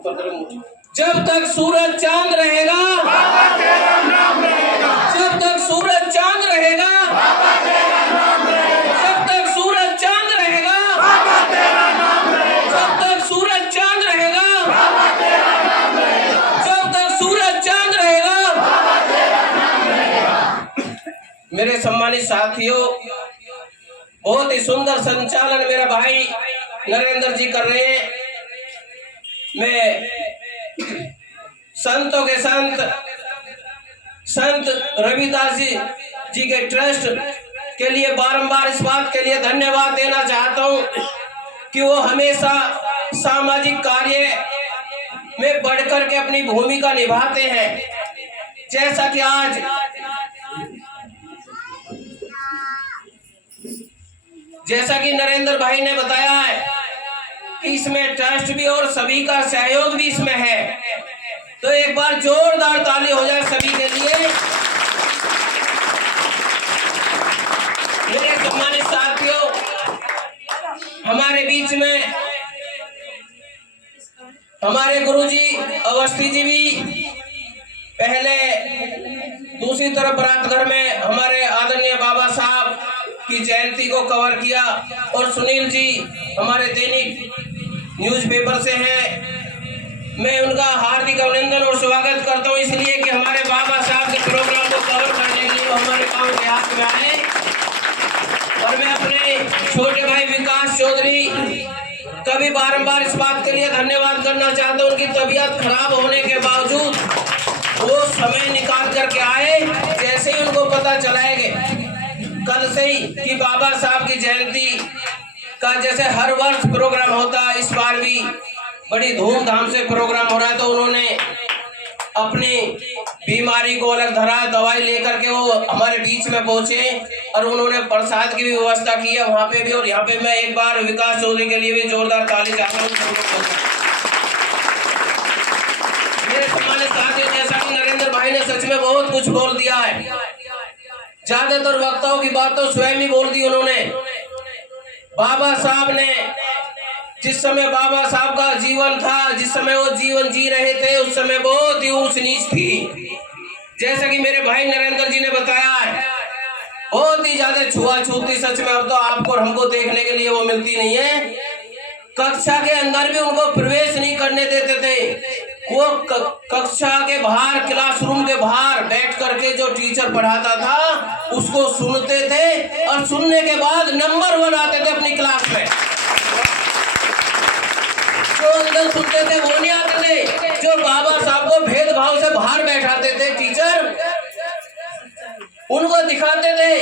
ऊपर करो मुट्ठी। जब तक सूरज चांद रहेगा बाबा तेरा नाम रहेगा, जब तक सूरज चांद रहेगा बाबा तेरा नाम रहेगा, जब तक सूरज चांद रहेगा बाबा तेरा नाम रहेगा, जब तक सूरज चांद रहेगा बाबा तेरा नाम रहेगा, जब तक सूरज चांद रहेगा। बाबा तेरा नाम रहेगा। मेरे सम्मानित साथियों, बहुत ही सुंदर संचालन मेरा भाई नरेंद्र जी कर रहे हैं। मैं संतों के संत रविदास जी के ट्रस्ट के लिए बारंबार इस बात के लिए धन्यवाद देना चाहता हूं कि वो हमेशा सामाजिक कार्य में बढ़कर के अपनी भूमिका निभाते हैं। जैसा कि आज जैसा कि नरेंद्र भाई ने बताया है कि इसमें ट्रस्ट भी और सभी का सहयोग भी इसमें है, तो एक बार जोरदार ताली हो जाए सभी के लिए। मेरे सम्मानित साथियों, हमारे बीच में हमारे गुरुजी अवस्थी जी भी पहले, दूसरी तरफ रातघर में हमारे आदरणीय बाबा साहब की जयंती को कवर किया, और सुनील जी हमारे दैनिक न्यूज़पेपर से हैं। मैं उनका हार्दिक अभिनंदन और स्वागत करता हूं, इसलिए कि हमारे बाबा साहब के प्रोग्राम को कवर करने के लिए वो हमारे गांव देहात में आए। और मैं अपने छोटे भाई विकास चौधरी का भी बारंबार इस बात के लिए धन्यवाद करना चाहता हूं। उनकी तबीयत खराब होने के बावजूद वो समय निकाल करके आए। जैसे ही उनको पता चलाएगा कल से ही कि बाबा साहब की जयंती का जैसे हर वर्ष प्रोग्राम होता है, इस बार भी बड़ी धूमधाम से प्रोग्राम हो रहा है, तो उन्होंने अपनी बीमारी को अलग धरा, दवाई लेकर के वो हमारे बीच में पहुंचे और उन्होंने प्रसाद की भी व्यवस्था की है वहां पे भी। और यहाँ पे मैं एक बार विकास चौधरी के लिए भी जोरदार ताली चाहता हूँ। मेरे सम्मानित साथियों, जैसा कि नरेंद्र भाई ने सच में बहुत कुछ बोल दिया है, ज्यादातर वक्ताओं की बात तो स्वयं ही बोल दी उन्होंने। बाबा साहब ने जिस समय बाबा साहब का जीवन था, जिस समय वो जीवन जी रहे थे, उस समय बहुत ही ऊंच नीच थी। जैसा कि मेरे भाई नरेंद्र जी ने बताया है, बहुत ही ज्यादा छुआछूत थी सच में। अब तो आपको और हमको देखने के लिए वो मिलती नहीं है। कक्षा के अंदर भी उनको प्रवेश नहीं करने देते थे। वो कक्षा के बाहर, क्लासरूम के बाहर बैठ करके जो टीचर पढ़ाता था उसको सुनते थे, और सुनने के बाद नंबर 1 आते थे अपनी क्लास में। जो अंदर सुनते थे वो नहीं आते थे। जो बाबा साहब को भेदभाव से बाहर बैठाते थे टीचर, उनको दिखाते थे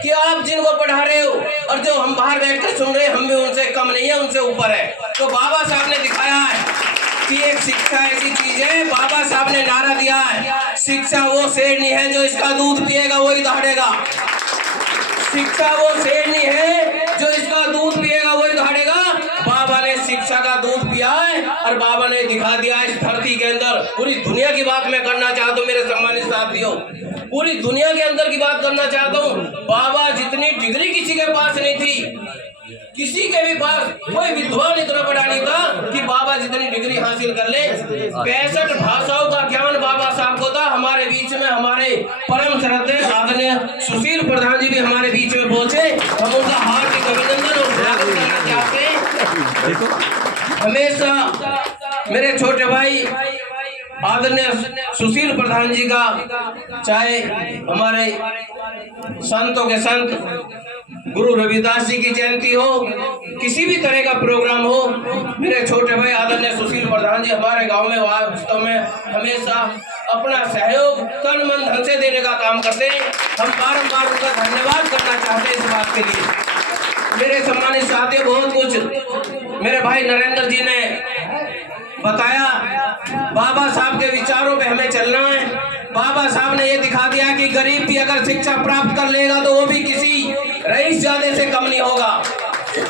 कि आप जिनको पढ़ा रहे हो और जो हम बाहर बैठ कर सुन रहे हैं, हम भी उनसे कम नहीं है, उनसे ऊपर है। तो बाबा साहब ने दिखाया है कि एक शिक्षा ऐसी चीज है। बाबा साहब ने नारा दिया है, शिक्षा वो शेरनी है जो इसका दूध पिएगा वही दहाड़ेगा। शिक्षा वो शेरनी है जो इसका दूध पिएगा वही दहाड़ेगा। बाबा ने शिक्षा का दूध पिया है और बाबा ने दिखा दिया इस धरती के अंदर। पूरी दुनिया की बात मैं करना चाहता हूँ मेरे सम्मानित साथियों, पूरी दुनिया के अंदर की बात करना चाहता हूँ। बाबा जितनी डिग्री किसी के पास नहीं थी, किसी के भी पास कोई विद्वान इतना बड़ा नहीं था कि बाबा जितनी डिग्री हासिल कर ले। 65 भाषाओं का ज्ञान बाबा साहब को था। हमारे बीच में हमारे परम श्रद्धेय आदरणीय सुशील प्रधान जी भी हमारे बीच में पहुंचे। हम उनका हार्दिक अभिनंदन और स्वागत करना चाहते हैं। हमेशा मेरे छोटे भाई आदरणीय सुशील प्रधान जी का, चाहे हमारे संतों के संत गुरु रविदास जी की जयंती हो, किसी भी तरह का प्रोग्राम हो, मेरे छोटे भाई आदरणीय सुशील प्रधान जी हमारे गांव में वास्तव में हमेशा अपना सहयोग तन मन धन से देने का काम करते हैं। हम बारंबार उनका धन्यवाद करना चाहते हैं इस बात के लिए। मेरे सम्मानित साथियों, बहुत कुछ मेरे भाई नरेंद्र जी ने बताया। बाबा साहब के विचारों पे हमें चलना है। बाबा साहब ने ये दिखा दिया कि गरीब भी अगर शिक्षा प्राप्त कर लेगा तो वो भी किसी रईस ज़्यादा से कम नहीं होगा।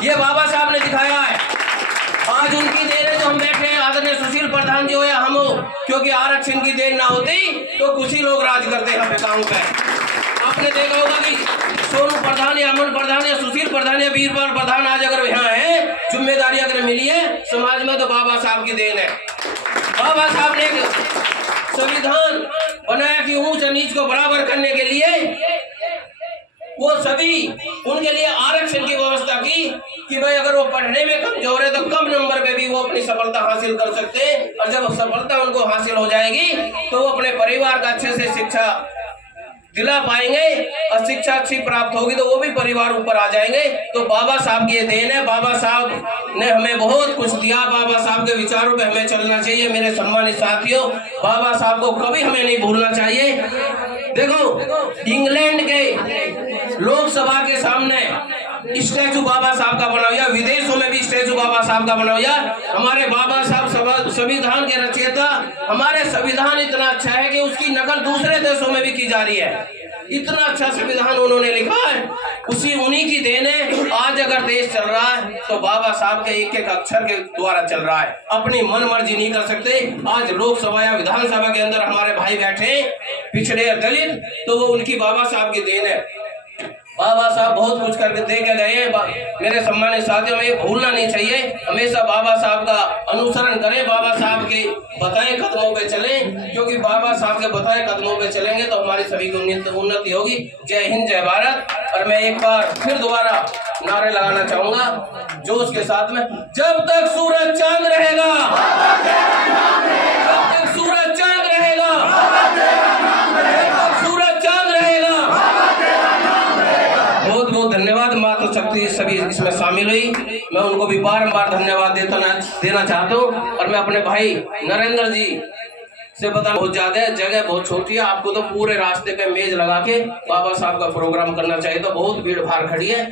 ये बाबा साहब ने दिखाया है। आज उनकी देर है जो हम बैठे हैं, आदरणीय सुशील प्रधान जी हो या हम हो, क्योंकि आरक्षण की देर ना होती तो कुछ ही लोग राज करते हैं हमें गाँव पे। आपने देखा होगा कि सोनू प्रधान या अमन प्रधान या सुशील प्रधान या वीरपाल प्रधान आज अगर यहाँ है, जिम्मेदारी अगर मिली है समाज में, तो बाबा साहब की देन है। बाबा साहब ने एक संविधान बनाया कि ऊंच और नीच को बराबर करने के लिए वो सभी उनके लिए आरक्षण की व्यवस्था की कि भाई अगर वो पढ़ने में कमजोर है तो कम नंबर पे भी वो अपनी सफलता हासिल कर सकते हैं, और जब सफलता उनको हासिल हो जाएगी तो वो अपने परिवार का अच्छे से शिक्षा दिला पाएंगे, और शिक्षा अच्छी प्राप्त होगी तो वो भी परिवार ऊपर आ जाएंगे। तो बाबा साहब की ये देन है। बाबा साहब ने हमें बहुत कुछ दिया, बाबा साहब के विचारों पे हमें चलना चाहिए। मेरे सम्मानित साथियों, बाबा साहब को कभी हमें नहीं भूलना चाहिए। देखो, इंग्लैंड के लोकसभा के सामने स्टैचू बाबा साहब का बना हुआ, विदेशों में भी स्टैचू बाबा साहब का बना हुआ। हमारे बाबा साहब संविधान के रचयिता, हमारे संविधान इतना अच्छा है कि उसकी नकल दूसरे देशों में भी की जा रही है। इतना अच्छा संविधान उन्होंने लिखा है, उन्हीं की देन है। आज अगर देश चल रहा है तो बाबा साहब के एक एक अक्षर के द्वारा चल रहा है। अपनी मन मर्जी नहीं कर सकते। आज लोकसभा या विधानसभा के अंदर हमारे भाई बैठे पिछड़े दलित, तो वो उनकी बाबा साहब की देन है। बाबा साहब बहुत कुछ करके दे के गए हैं। मेरे सम्मानित साथियों, में ये भूलना नहीं चाहिए। हमेशा बाबा साहब का अनुसरण करें, बाबा साहब के बताए कदमों पे चलें, क्योंकि बाबा साहब के बताए कदमों पे चलेंगे तो हमारी सभी की उन्नति होगी। जय हिंद, जय भारत। और मैं एक बार फिर दोबारा नारे लगाना चाहूंगा जोश के साथ में, जब तक सूरज चांद रहेगा, जब तक सूरज चांद रहेगा, सूरज चांद रहेगा। बहुत बहुत धन्यवाद। माता शक्ति सभी इसमें शामिल हुई, मैं उनको भी बारंबार धन्यवाद देना चाहता हूँ। और मैं अपने भाई नरेंद्र जी से बता, बहुत ज्यादा है, जगह बहुत छोटी है, आपको तो पूरे रास्ते पे मेज लगा के बाबा साहब का प्रोग्राम करना चाहिए, तो बहुत भीड़ भाड़ खड़ी है।